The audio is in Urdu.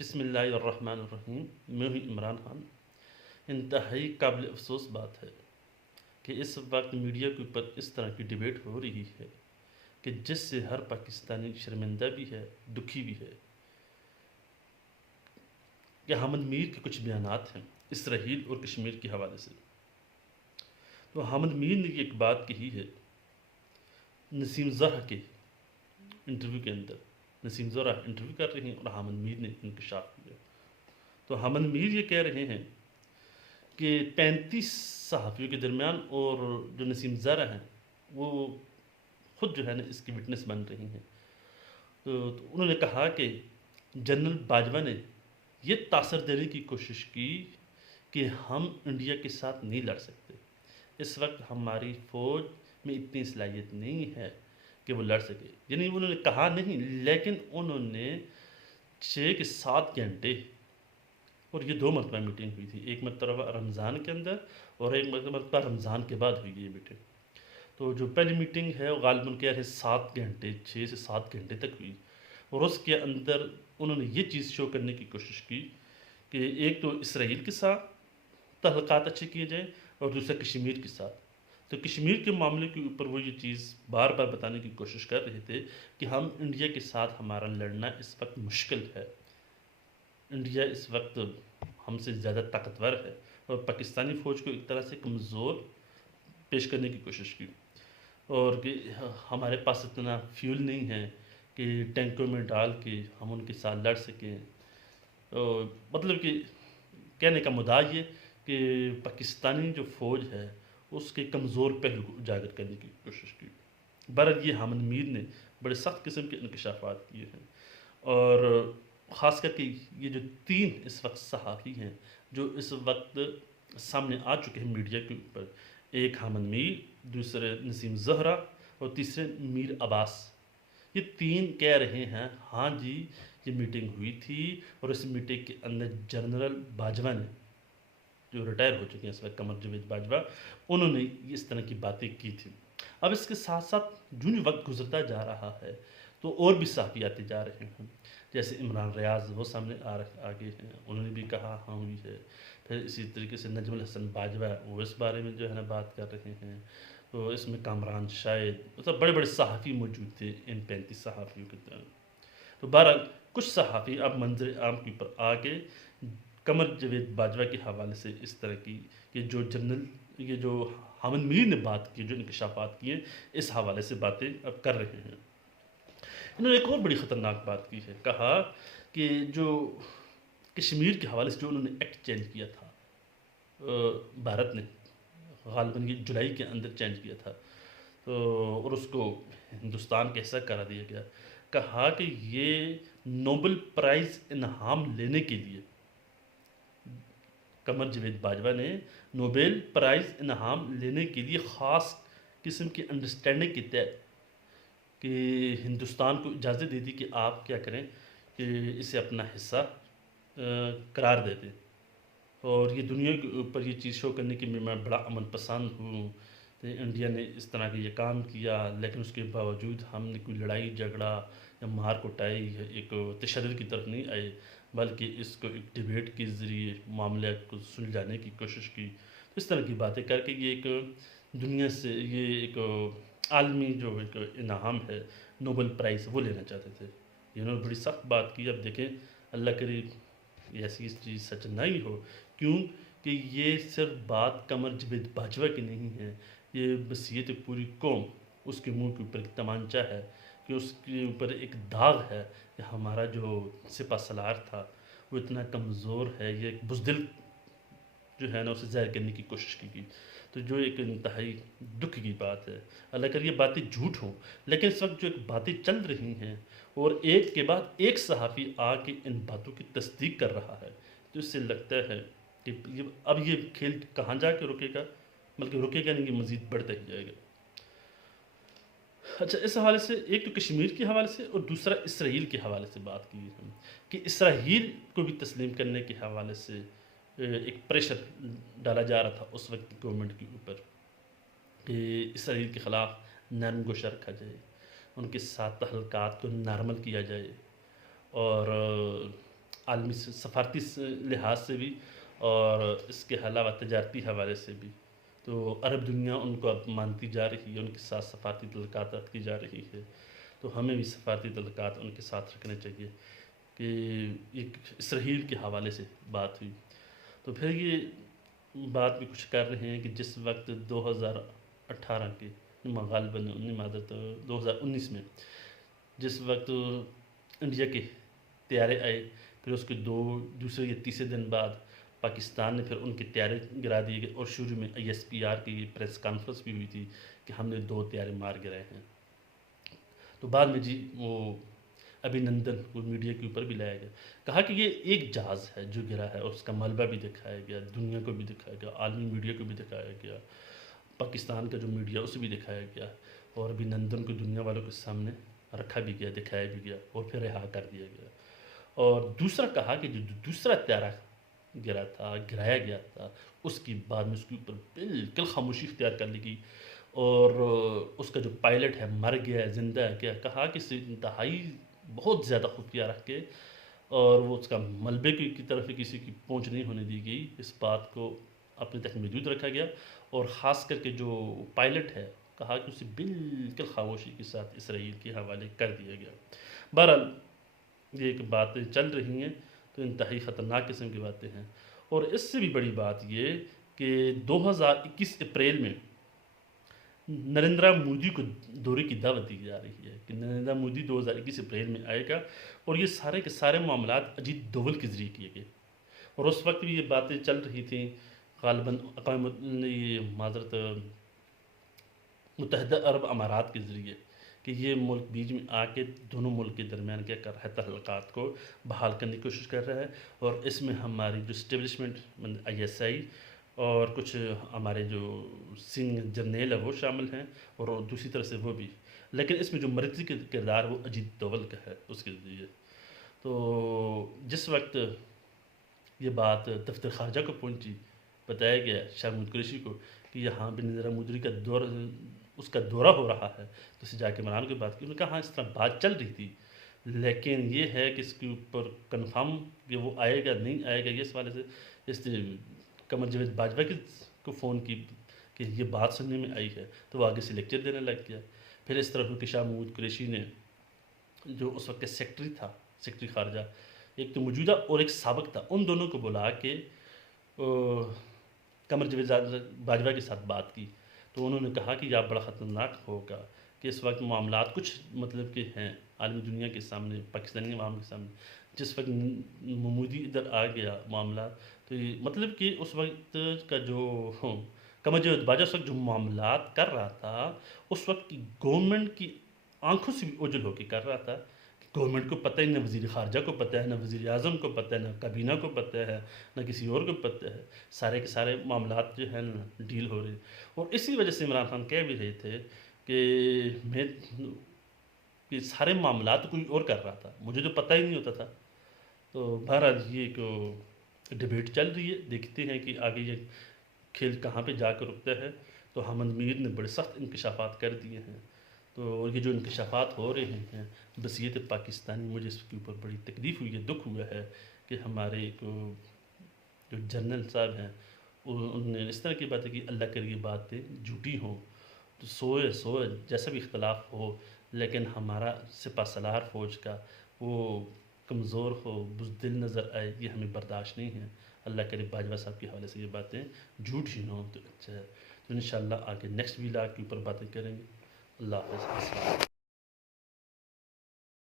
بسم اللہ الرحمن الرحیم۔ میں ہوں عمران خان۔ انتہائی قابل افسوس بات ہے کہ اس وقت میڈیا کے اوپر اس طرح کی ڈیبیٹ ہو رہی ہے کہ جس سے ہر پاکستانی شرمندہ بھی ہے، دکھی بھی ہے۔ کہ حامد میر کے کچھ بیانات ہیں اسرائیل اور کشمیر کے حوالے سے۔ تو حامد میر نے ایک بات کہی ہے نسیم زرہ کے انٹرویو کے اندر۔ نسیم زرہ انٹرویو کر رہے ہیں اور حامد میر نے انکشاف کیا۔ تو حامد میر یہ کہہ رہے ہیں کہ 35 صحافیوں کے درمیان اور جو نسیم زرہ ہیں وہ خود جو ہے نا اس کی وٹنس بن رہی ہیں۔ تو انہوں نے کہا کہ جنرل باجوہ نے یہ تاثر دینے کی کوشش کی کہ ہم انڈیا کے ساتھ نہیں لڑ سکتے، اس وقت ہماری فوج میں اتنی صلاحیت نہیں ہے کہ وہ لڑ سکے۔ یعنی انہوں نے کہا نہیں، لیکن انہوں نے 6 سے 7 گھنٹے، اور یہ 2 مرتبہ میٹنگ ہوئی تھی، ایک مرتبہ رمضان کے اندر اور ایک مرتبہ رمضان کے بعد ہوئی یہ میٹنگ۔ تو جو پہلی میٹنگ ہے وہ غالباً کہہ رہے 7 گھنٹے، 6 سے 7 گھنٹے تک ہوئی، اور اس کے اندر انہوں نے یہ چیز شو کرنے کی کوشش کی کہ ایک تو اسرائیل کے ساتھ تعلقات اچھے کیے جائیں اور دوسرا کشمیر کے ساتھ۔ تو کشمیر کے معاملے کے اوپر وہ یہ چیز بار بار بتانے کی کوشش کر رہے تھے کہ ہم انڈیا کے ساتھ ہمارا لڑنا اس وقت مشکل ہے، انڈیا اس وقت ہم سے زیادہ طاقتور ہے، اور پاکستانی فوج کو ایک طرح سے کمزور پیش کرنے کی کوشش کی، اور کہ ہمارے پاس اتنا فیول نہیں ہے کہ ٹینکوں میں ڈال کے ہم ان کے ساتھ لڑ سکیں۔ مطلب کہ کہنے کا مدعا یہ کہ پاکستانی جو فوج ہے اس کے کمزور پہلو کو اجاگر کرنے کی کوشش کی۔ بہرحال یہ حامد میر نے بڑے سخت قسم کے انکشافات کیے ہیں، اور خاص کر کے یہ جو 3 اس وقت صحافی ہیں جو اس وقت سامنے آ چکے ہیں میڈیا کے اوپر، ایک حامد میر، دوسرے نسیم زہرہ اور تیسرے میر عباس، یہ 3 کہہ رہے ہیں ہاں جی یہ میٹنگ ہوئی تھی، اور اس میٹنگ کے اندر جنرل باجوہ نے جو ریٹائر ہو چکے ہیں اس وقت، قمر جاوید باجوہ، انہوں نے اس طرح کی باتیں کی تھیں۔ اب اس کے ساتھ ساتھ جو وقت گزرتا جا رہا ہے تو اور بھی صحافی آتے جا رہے ہیں، جیسے عمران ریاض وہ سامنے آگے ہیں، انہوں نے بھی کہا ہاں ہوئی ہے۔ پھر اسی طریقے سے نجم الحسن باجوہ وہ اس بارے میں جو ہے نا بات کر رہے ہیں۔ تو اس میں کامران شاہد، مطلب بڑے بڑے صحافی موجود تھے ان 35 صحافیوں کے درمیان۔ تو بہرحال کچھ صحافی اب منظر عام کے اوپر آ کے قمر جاوید باجوہ کے حوالے سے اس طرح کی کہ یہ جو حامد میر نے بات کی، جو انکشافات کیے، اس حوالے سے باتیں اب کر رہے ہیں۔ انہوں نے ایک اور بڑی خطرناک بات کی ہے، کہا کہ جو کشمیر کے حوالے سے جو انہوں نے ایکٹ چینج کیا تھا بھارت نے، غالباً یہ جولائی کے اندر چینج کیا تھا، تو اور اس کو ہندوستان کا حصہ قرار دیا گیا، کہا کہ یہ نوبل پرائز انعام لینے کے لیے قمر جاوید باجوہ نے نوبل پرائز انعام لینے کے لیے خاص قسم کی انڈرسٹینڈنگ کے تحت کہ ہندوستان کو اجازت دے دی کہ آپ کیا کریں کہ اسے اپنا حصہ قرار دے دیں، اور یہ دنیا کے اوپر یہ چیز شو کرنے کی میں بڑا امن پسند ہوں کہ انڈیا نے اس طرح کا یہ کام کیا، لیکن اس کے باوجود ہم نے کوئی لڑائی جھگڑا یا مار کٹائی یا ایک تشدد کی طرف نہیں آئے، بلکہ اس کو ایک ڈیبیٹ کے ذریعے معاملے کو سلجھانے کی کوشش کی۔ تو اس طرح کی باتیں کر کے یہ ایک دنیا سے یہ ایک عالمی جو ایک انعام ہے نوبل پرائز وہ لینا چاہتے تھے۔ انہوں نے بڑی سخت بات کی۔ اب دیکھیں اللہ کرے ایسی چیز سچ نہیں ہو، کیوں کہ یہ صرف بات قمر جاوید باجوہ کی نہیں ہے، یہ بصیت پوری قوم، اس کے منہ کے اوپر ایک تمانچہ ہے کہ اس کے اوپر ایک داغ ہے کہ ہمارا جو سپہ سالار تھا وہ اتنا کمزور ہے، یہ ایک بزدل جو ہے نا اسے ظاہر کرنے کی کوشش کی گئی۔ تو جو ایک انتہائی دکھ کی بات ہے، اللہ کر یہ باتیں جھوٹ ہوں، لیکن اس وقت جو ایک باتیں چل رہی ہیں اور ایک کے بعد ایک صحافی آ کے ان باتوں کی تصدیق کر رہا ہے، تو اس سے لگتا ہے کہ اب یہ کھیل کہاں جا کے رکے گا، بلکہ رکے گا نہیں، کہ مزید بڑھتا ہی جائے گا۔ اچھا، اس حوالے سے ایک تو کشمیر کے حوالے سے اور دوسرا اسرائیل کے حوالے سے بات کی ہے کہ اسرائیل کو بھی تسلیم کرنے کے حوالے سے ایک پریشر ڈالا جا رہا تھا اس وقت گورنمنٹ کے اوپر کہ اسرائیل کے خلاف نرم گوشہ رکھا جائے، ان کے ساتھ تعلقات کو نارمل کیا جائے، اور عالمی سفارتی لحاظ سے بھی اور اس کے علاوہ تجارتی حوالے سے بھی. تو عرب دنیا ان کو اب مانتی جا رہی ہے، ان کے ساتھ سفارتی تعلقات رکھی جا رہی ہے. تو ہمیں بھی سفارتی تعلقات ان کے ساتھ رکھنے چاہیے. کہ ایک اسرائیل کے حوالے سے بات ہوئی، تو پھر یہ بات بھی کچھ کر رہے ہیں کہ جس وقت 2018 کے غالباً معذرت 2019 میں جس وقت انڈیا کے طیارے آئے، پھر اس کے دوسرے یا تیسرے دن بعد پاکستان نے پھر ان کے طیارے گرا دیے گئے، اور شروع میں ISPR کی پریس کانفرنس بھی ہوئی تھی کہ ہم نے 2 طیارے مار گرائے ہیں. تو بعد میں جی وہ ابھی نندن کو میڈیا کے اوپر بھی لایا گیا، کہا کہ یہ ایک جہاز ہے جو گرا ہے، اور اس کا ملبہ بھی دکھایا گیا، دنیا کو بھی دکھایا گیا، عالمی میڈیا کو بھی دکھایا گیا، پاکستان کا جو میڈیا اسے بھی دکھایا گیا، اور ابھی نندن کو دنیا والوں کے سامنے رکھا بھی گیا، دکھایا بھی گیا، اور پھر رہا کر دیا گیا. اور دوسرا کہا کہ جو دوسرا طیارہ گرایا گیا تھا، اس کی بعد میں اس کے اوپر بالکل خاموشی اختیار کر لی گئی، اور اس کا جو پائلٹ ہے مر گیا ہے زندہ ہے کیا، کہا کہ اسے انتہائی بہت زیادہ خفیہ رکھ کے، اور وہ اس کا ملبے کی طرف کسی کی پہنچ نہیں ہونے دی گئی، اس بات کو اپنے تک محدود رکھا گیا. اور خاص کر کے جو پائلٹ ہے، کہا کہ اسے بالکل خاموشی کے ساتھ اسرائیل کے حوالے کر دیا گیا. بہرحال یہ ایک باتیں چل رہی ہیں تو انتہائی خطرناک قسم کی باتیں ہیں. اور اس سے بھی بڑی بات یہ کہ 2021 اپریل میں نریندرا مودی کو دورے کی دعوت دی جا رہی ہے کہ نریندرا مودی 2021 اپریل میں آئے گا، اور یہ سارے کے سارے معاملات اجیت دوول کے ذریعے کیے گئے. اور اس وقت بھی یہ باتیں چل رہی تھیں غالباً اقوام معذرت متحدہ عرب امارات کے ذریعے، کہ یہ ملک بیچ میں آ کے دونوں ملک کے درمیان کیا کر رہا ہے، تعلقات کو بحال کرنے کی کوشش کر رہا ہے. اور اس میں ہماری جو اسٹیبلشمنٹ ISI اور کچھ ہمارے جو سینئر جرنیل ہے وہ شامل ہیں، اور دوسری طرف سے وہ بھی، لیکن اس میں جو مرکزی کردار وہ اجیت دوول کا ہے اس کے ذریعے. تو جس وقت یہ بات دفتر خارجہ کو پہنچی، بتایا گیا شاہ محمود قریشی کو کہ یہاں بھی نریندر مودی کا اس کا دورہ ہو رہا ہے، تو اسے جا کے عمران کی بات کی. انہوں نے کہا ہاں اس طرح بات چل رہی تھی، لیکن یہ ہے کہ اس کے اوپر کنفرم کہ وہ آئے گا نہیں آئے گا، یہ اس والے سے اس نے قمر جاوید باجوہ کو فون کی کہ یہ بات سننے میں آئی ہے، تو وہ آگے سے لیکچر دینے لگ گیا. پھر اس طرح کہ شاہ محمود قریشی نے جو اس وقت کے سیکرٹری خارجہ، ایک تو موجودہ اور ایک سابق تھا، ان دونوں کو بلا کے قمر جاوید باجوہ کے ساتھ بات کی. تو انہوں نے کہا کہ یہ بڑا خطرناک ہوگا کہ اس وقت معاملات کچھ مطلب کہ ہیں عالمی دنیا کے سامنے، پاکستانی عوام کے سامنے. جس وقت مودی ادھر آ گیا معاملات، تو یہ مطلب کہ اس وقت کا جو قمر جاوید باجوہ اس وقت جو معاملات کر رہا تھا، اس وقت کی گورنمنٹ کی آنکھوں سے بھی اوجھل ہو کے کر رہا تھا. گورنمنٹ کو پتہ ہے، نہ وزیر خارجہ کو پتہ ہے، نہ وزیر اعظم کو پتہ ہے، نہ کابینہ کو پتہ ہے، نہ کسی اور کو پتہ ہے. سارے کے سارے معاملات جو ہیں نا ڈیل ہو رہے. اور اسی وجہ سے عمران خان کہہ بھی رہے تھے کہ یہ سارے معاملات کوئی اور کر رہا تھا، مجھے تو پتہ ہی نہیں ہوتا تھا. تو بہرحال یہ ایک ڈبیٹ چل رہی ہے، دیکھتے ہیں کہ آگے یہ کھیل کہاں پہ جا کر رکتا ہے. تو حامد میر نے بڑے سخت انکشافات کر دیے ہیں. تو یہ جو انکشافات ہو رہے ہیں بصیرت پاکستانی، مجھے اس کے اوپر بڑی تکلیف ہوئی ہے، دکھ ہوا ہے کہ ہمارے جو جنرل صاحب ہیں انہوں نے اس طرح کی باتیں کی. اللہ کر یہ باتیں جھوٹی ہوں تو سوئے جیسا بھی اختلاف ہو، لیکن ہمارا سپہ سالار فوج کا وہ کمزور ہو، بزدل نظر آئے، یہ ہمیں برداشت نہیں ہے. اللہ کرے باجوہ صاحب کے حوالے سے یہ باتیں جھوٹ ہی نہ ہوں تو اچھا ہے. تو انشاءاللہ آگے نیکسٹ ویلاگ کے اوپر باتیں کریں گے. اللہ حافظ.